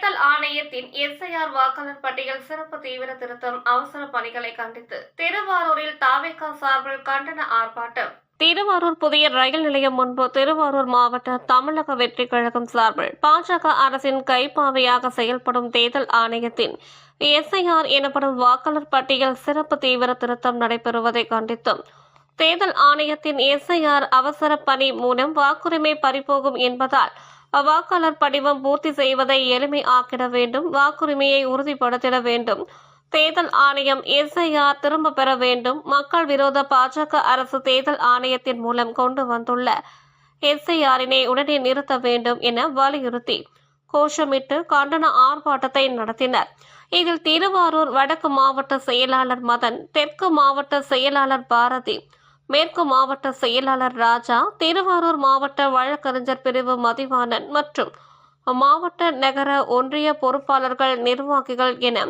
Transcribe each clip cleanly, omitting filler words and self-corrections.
தேர்தல் ஆணையத்தின் எஸ்ஐஆர் வாக்காளர் பட்டியல் சிறப்பு தீவிர திருத்தம் அவசர பணிகளை கண்டித்து திருவாரூரில் தாவேகா சார்பில் கண்டன ஆர்ப்பாட்டம். திருவாரூர் புதிய ரயில் நிலையம் முன்பு திருவாரூர் மாவட்ட தமிழக வெற்றி கழகம் சார்பில் பாஜக அரசின் கைப்பாவையாக செயல்படும் தேர்தல் ஆணையத்தின் எஸ்ஐஆர் எனப்படும் வாக்காளர் பட்டியல் சிறப்பு தீவிர திருத்தம் நடைபெறுவதை கண்டித்தும் தேர்தல் ஆணையத்தின் எஸ்ஐஆர் அவசர பணி மூலம் வாக்குரிமை பறிபோகும் என்பதால் வாக்காளர் படிவம் பூர்த்தி செய்வதை எளிமை ஆக்கிட வேண்டும், வாக்குரிமையை உறுதிப்படுத்திட வேண்டும், தேர்தல் ஆணையம் எஸ்ஐஆர் திரும்ப பெற வேண்டும், மக்கள் விரோத பாஜக அரசு தேர்தல் ஆணையத்தின் மூலம் கொண்டு வந்துள்ள எஸ்ஐஆரினை உடனே நிறுத்த வேண்டும் என வலியுறுத்தி கோஷமிட்டு கண்டன ஆர்ப்பாட்டத்தை நடத்தினர். இதில் திருவாரூர் வடக்கு மாவட்ட செயலாளர் மதன், தெற்கு மாவட்ட செயலாளர் பாரதி, மேற்கு மாவட்ட செயலாளர் ராஜா, திருவாரூர் மாவட்ட வழக்கறிஞர் பிரிவு மதிவாணன் மற்றும் மாவட்ட நகர ஒன்றிய பொறுப்பாளர்கள், நிர்வாகிகள் என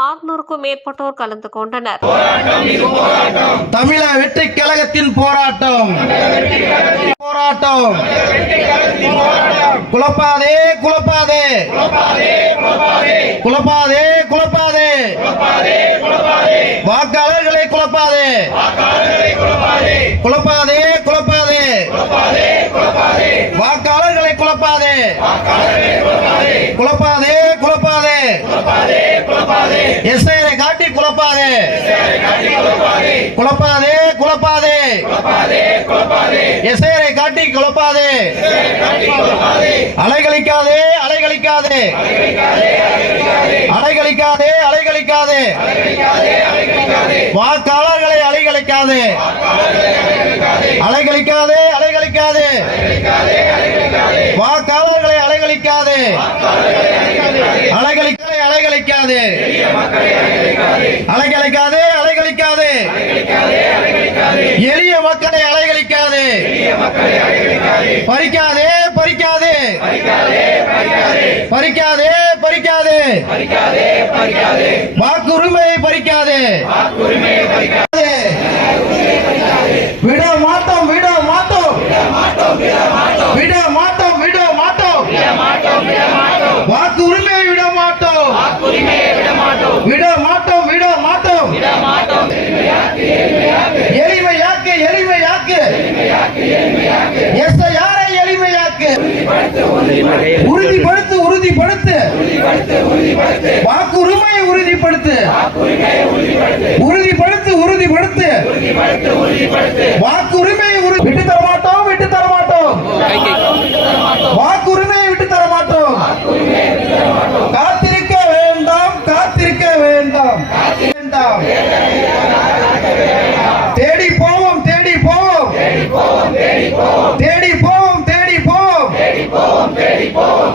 600க்கும் மேற்பட்டோர் கலந்து கொண்டனர். தமிழக வெற்றி கழகத்தின் போராட்டம் குழப்பாதே குழப்பாதே குழப்பாதே குழப்பாதே வாக்காளர்களை குழப்பாதே குழப்பாதே குழப்பாதே வாக்காளர்களை குழப்பாதே குழப்பாதே குழப்பாதே எஸ்ஐஆரை காட்டி குழப்பாதே குழப்பாதே குழப்பாதே எஸ்ஐஆரை காட்டி குழப்பாதே அலைகளிக்காதே அலைகளிக்காதே அலைகளிக்காதே அலைகளிக்காதே வாக்காளர்களை அலைகளிக்காதே அலைகளிக்காதே அலைகளிக்காதே வாக்காளர்களை அலைகளிக்காதே அலைகளிக்காதே அலைகளிக்காதே அலைகளிக்காதே அலைகளிக்காதே எளிய மக்களை அலைகளிக்காதே பறிக்காதே பறிக்காதே பறிக்காதே பறிக்காதே வாக்குரிமை பறிக்காதே விட மாட்டோம் விட மாட்டோம் விட மாட்டோம் விட மாட்டோம் வாக்குரிமை விட மாட்டோம் விட மாட்டோம் விட மாட்டோம் எளிமையாக்கு எளிமையாக்கு எஸ்ஐஆரை எளிமையாக்கு உறுதிப்படுத்து உறுதிப்படுத்து வாக்குரிமையை உறுதிப்படுத்து உறுதிப்படுத்து உறுதிப்படுத்து வாக்குரிமையை விட்டு தர மாட்டோம் விட்டு தர மாட்டோம் வாக்குரிமையை விட்டு தர மாட்டோம் காத்திருக்க வேண்டாம் காத்திருக்க வேண்டாம் வேண்டாம் தேடி போவோம் தேடி போவோம் தேடி போவோம் தேடி போவோம்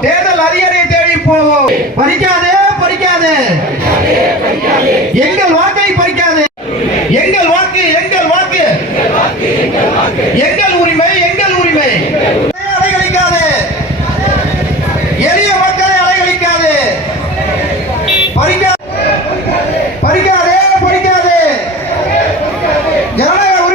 தேர்தல் அதிகாரியை தேடி போவோம் பறிக்காதே பறிக்காதே எங்க